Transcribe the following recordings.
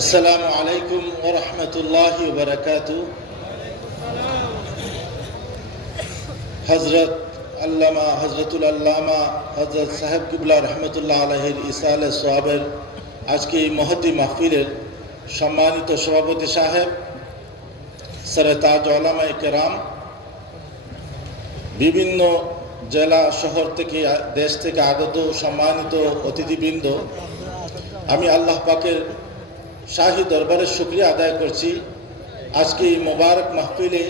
আসসালামু আলাইকুম ওয়া রাহমাতুল্লাহি ওয়া বারাকাতুহু। হযরতুল আল্লামা হযরত সাহেব কিবলা রহমতুল্লাহ আলাইহির ইসালে সোয়াবের আজকে এই মহতী মাহফিলের সম্মানিত সভাপতি সাহেব, সরে তাজ উলামায়ে কেরাম, বিভিন্ন জেলা শহর থেকে দেশ থেকে আগত সম্মানিত অতিথিবৃন্দ, আমি আল্লাহ পাকের শাহী দরবারের শুকরিয়া আদায় করছি আজকে এই মোবারক মাহফিলে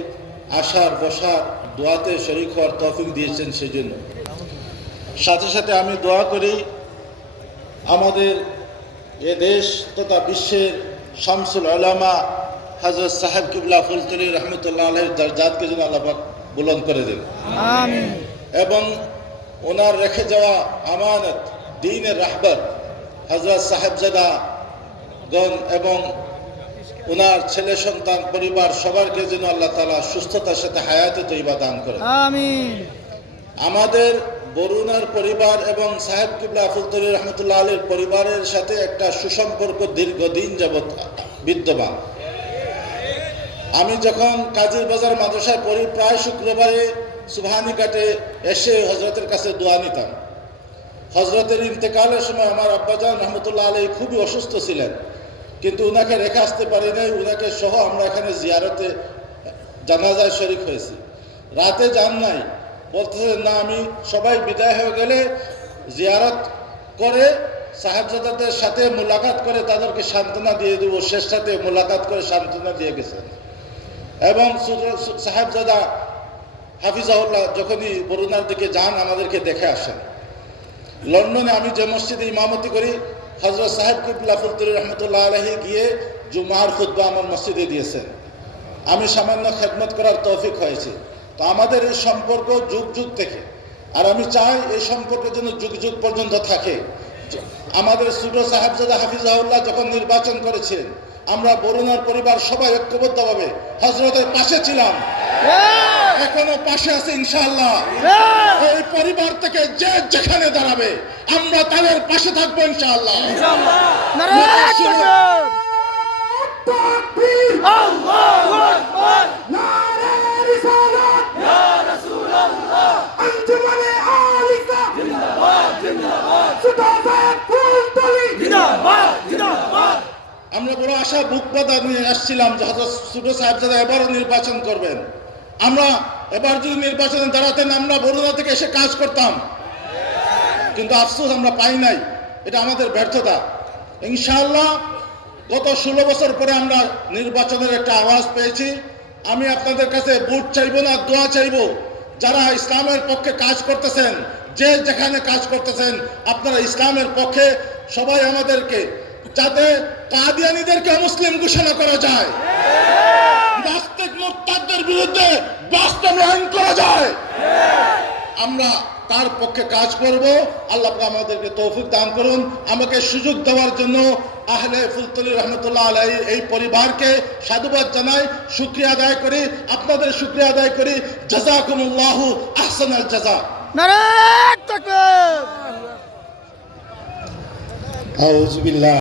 আসার বসার দোয়াতে শরীক হওয়ার তৌফিক দিয়েছেন সেজন্য। সাথে সাথে আমি দোয়া করি আমাদের এ দেশ তথা বিশ্বের শামসুল উলামা হযরত সাহেব কিবলা ফুলতলি রহমতুল্লাহ আলাইহির দরজাতকে যেন আল্লাহ পাক বুলন্দ করে দেন, আমিন। এবং ওনার রেখে যাওয়া আমানত দ্বীনের রাহবার হযরত সাহেবজাদাগণ এবং ওনার ছেলে সন্তান পরিবার সবারকে যেন আল্লাহ তাআলা সুস্থতার সাথে হায়াতে তৈবা দান করেন, আমিন। আমাদের বরুণার পরিবার এবং সাহেব কিবলা ফুলতলি রহমতুল্লাহ আলাইহির পরিবারের সাথে একটা সুসম্পর্ক দীর্ঘদিন যাবৎ বিদ্যমান। আমি যখন কাজীর বাজার মাদ্রাসায় পড়ি, প্রায় শুক্রবারে সুবহানি ঘাটে এসে হজরতের কাছে দোয়া নিতাম। হজরতের ইন্তেকালের সময় আমার আব্বাজান রহমতুল্লাহ আলাইহি খুবই অসুস্থ ছিলেন, কিন্তু উনাকে রেখে আসতে পারি নাই। উনাকে সহ আমরা এখানে জিয়ারতে জানাজায় শরীক হয়েছি। রাতে যান নাই, বলতেছেন না আমি সবাই বিদায় হয়ে গেলে জিয়ারত করে সাহেবজাদাদের সাথে মোলাকাত করে তাদেরকে সান্ত্বনা দিয়ে দেব। শেষ সাথে মোলাকাত করে সান্ত্বনা দিয়ে গেছেন। এবং সাহেবজাদা হাফিজাহুল্লাহ যখনই বরুণার দিকে যান আমাদেরকে দেখে আসেন। লন্ডনে আমি যে মসজিদে ইমামতি করি, হযরত সাহেব কিবলা ফুলতলি রহমতুল্লাহ আলাইহি গিয়ে জুমার খুতবা আমার মসজিদে দিয়েছেন। আমি সামান্য খেদমত করার তৌফিক হয়েছে। তো আমাদের এই সম্পর্ক যুগ যুগ থেকে, আর আমি চাই এই সম্পর্ক যেন যুগ যুগ পর্যন্ত থাকে। আমাদের ছোট সাহেবজাদা হাফিজাহুল্লাহ যখন নির্বাচন করেছেন, আমরা বরুণার পরিবার সবাই ঐক্যবদ্ধভাবে হযরতের পাশে ছিলাম, এখনো পাশে আছে ইনশাআল্লাহ। এই পরিবার থেকে যে যেখানে দাঁড়াবে আমরা তাদের পাশে থাকবো ইনশাআল্লাহ। আমরা বড় আশা বুক বাঁধা নিয়ে আসছিলাম যে হযরত ছোট সাহেবজাদা এবারও নির্বাচন করবেন। আমরা এবার যদি নির্বাচনে দাঁড়াতেন আমরা বরুণা থেকে এসে কাজ করতাম, কিন্তু আফসোস আমরা পাই নাই। এটা আমাদের ব্যর্থতা। ইনশাআল্লাহ গত 16 বছর পরে আমরা নির্বাচনের একটা আওয়াজ পেয়েছি। আমি আপনাদের কাছে ভোট চাইবো না, দোয়া চাইবো। যারা ইসলামের পক্ষে কাজ করতেছেন, যে যেখানে কাজ করতেছেন, আপনারা ইসলামের পক্ষে সবাই আমাদেরকে, যাতে কাদিয়ানীদেরকে মুসলিম ঘোষণা করা যায়, নাস্তিক মুরতাদদের বিরুদ্ধে বাস্তবে আইন করা যায়, আমরা তার পক্ষে কাজ করব। আল্লাহ আমাদেরকে তৌফিক দান করুন। আমাকে সুযোগ দেওয়ার জন্য আহলে ফুলতলি রহমতুল্লাহ আলাইহি এই পরিবারকে সাধুবাদ জানাই, শুকরিয়া আদায় করি, আপনাদের শুকরিয়া আদায় করি। জাযাকুমুল্লাহু আহসানাল জাযা। নারে তাকবীর। আউযু বিল্লাহ।